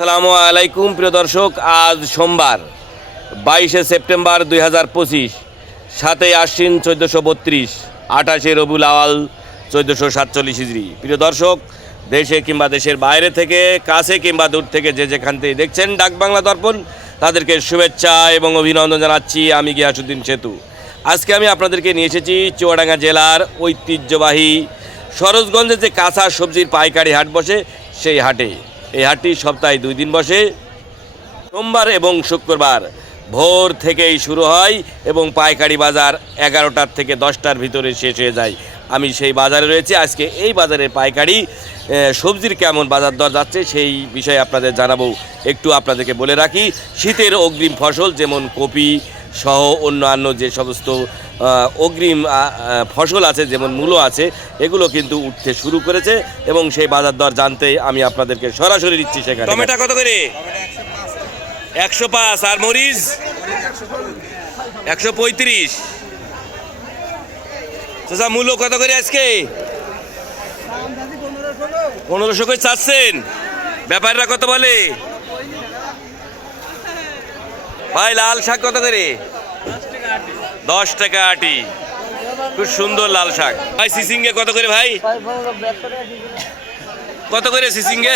আসসালামু আলাইকুম, প্রিয় দর্শক, আজ সোমবার, বাইশে সেপ্টেম্বর দুই হাজার পঁচিশ, সাতই আশ্বিন চোদ্দোশো বত্রিশ, আঠাশে রবুল আওয়াল চোদ্দোশো সাতচল্লিশ ইজরি প্রিয় দর্শক, দেশে কিংবা দেশের বাইরে থেকে, কাছে কিংবা দূর থেকে যে যেখান থেকে দেখছেন ডাক বাংলা দর্পণ, তাদেরকে শুভেচ্ছা এবং অভিনন্দন জানাচ্ছি আমি গিয়াসুদ্দিন সেতু। আজকে আমি আপনাদেরকে নিয়ে এসেছি চুয়াডাঙ্গা জেলার ঐতিহ্যবাহী সরোজগঞ্জে যে কাঁচা সবজির পাইকারি হাট বসে, সেই হাটে। এই হাটটি সপ্তাহে দুই দিন বসে। সোমবার এবং শুক্রবার ভোর থেকেই শুরু হয় এবং পাইকারি বাজার এগারোটার থেকে দশটার ভিতরে শেষ হয়ে যায়। আমি সেই বাজারে রয়েছি। আজকে এই বাজারের পাইকারি সবজির কেমন বাজার দর যাচ্ছে সেই বিষয়ে আপনাদের জানাব। একটু আপনাদেরকে বলে রাখি, শীতের অগ্রিম ফসল যেমন কপি সহ অন্যান্য যে সমস্ত অগ্রিম ফসল আছে, যেমন মূলো আছে, এগুলো কিন্তু উঠতে শুরু করেছে এবং সেই বাজার দর জানতে আমি আপনাদেরকে সরাসরি দিচ্ছি সেখানে। টমেটো কত করে? একশো পাঁচ। আর মরিচ? একশো পঁয়ত্রিশ। চাচা মূল্য কত করে আজকে? পনেরোশো করে চাচ্ছেন। ব্যাপাররা কত বলে? ভাই, লাল শাক কত করে? দশ টাকা আটি। খুব সুন্দর লাল শাক। ভাই, সিসিঙ্গে কত করে ভাই? কত করে সিসিঙ্গে?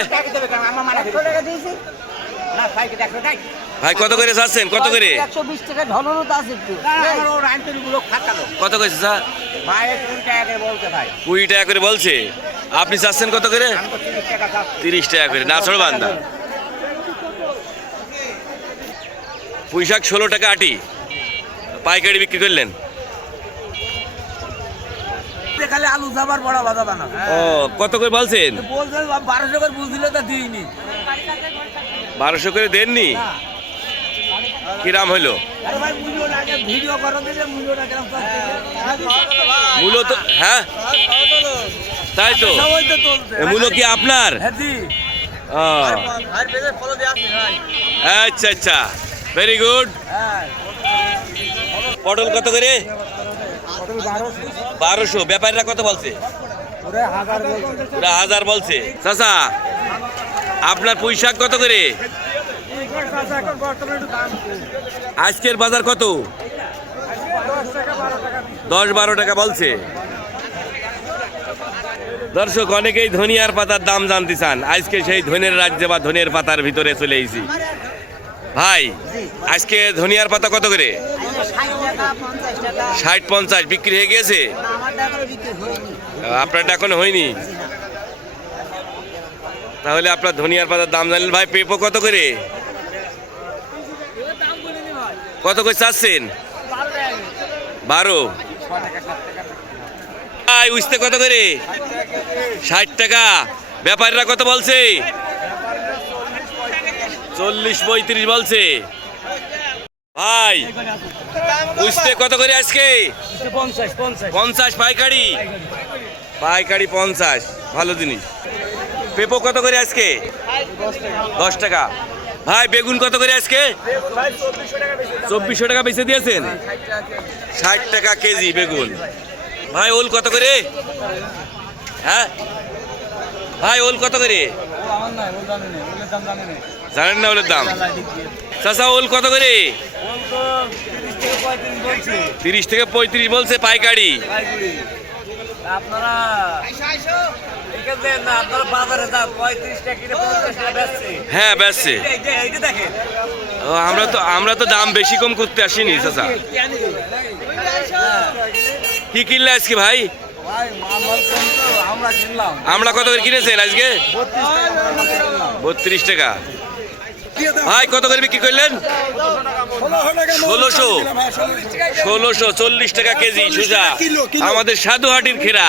ভাই, কত করে চাচ্ছেন কত করে? কত করে স্যার? কুড়ি টাকা করে বলছে। আপনি চাচ্ছেন কত করে? তিরিশ টাকা করে। না ছড়ো বান্দা। পুঁই শাক ষোলো টাকা আটি পাইকারি বিক্রি করলেন খালি আলু বড় বানা ও কত করে বলছেন বলছেন বারোশো করে বুঝছিল তো দিইনি বারোশো করে দেননি কিরাম হইল মূলত হ্যাঁ তাই তো মূলো কি আপনার হ্যাঁ আচ্ছা আচ্ছা ভেরি গুড পটল কত করে? বারোশো। ব্যাপারীরা কত বলছে? হাজার বলছে। চাচা, আপনার পুঁই শাক কত করে? আজকের বাজার কত? দশ বারো টাকা বলছে। দর্শক, অনেকেই ধনিয়ার পাতার দাম জানতে চান। আজকে সেই ধনের রাজ্যে বা ধনের পাতার ভিতরে চলে এসেছি। ভাই, আজকে ধনিয়ার পাতা কত করে? ষাট পঞ্চাশ, বিক্রি হয়ে হয়নি আপনারটা এখনও হয়নি? তাহলে আপনার ধনিয়ার পাতার দাম জানলেন ভাই, পেঁপো কত করে? কত করে চাচ্ছেন? বারো। ভাই উঠতে কত করে? ষাট টাকা। ব্যাপারীরা কত বলছে? চল্লিশ পঁয়ত্রিশ বলছে। ভাই, বুঝতে কত করে আজকে? পঞ্চাশ পাইকারি। পাইকারি পঞ্চাশ, ভালো জিনিস। পেঁপো কত করে আজকে? দশ টাকা। ভাই, বেগুন কত করে আজকে? চব্বিশশো টাকা বেঁচে দিয়েছেন। ষাট টাকা কেজি বেগুন। ভাই, ওল কত করে? হ্যাঁ? ভাই, ওল কত করে? জানেন না ওলের দাম? চাচা, ওল কত করে? তিরিশ থেকে পঁয়ত্রিশ বলছে পাইকারি। হ্যাঁ বেচছে। আমরা তো আমরা তো দাম বেশি কম করতে আসিনি, চাচা। কি কিনলে আজকে ভাই? আমার কত করে কিনেছেন আজকে? বত্রিশ টাকা। ভাই, কত করে বিক্রি করলেন? ষোলোশো। ষোলোশো চল্লিশ টাকা কেজি, সুজা। আমাদের সাধুহাটির খেরা।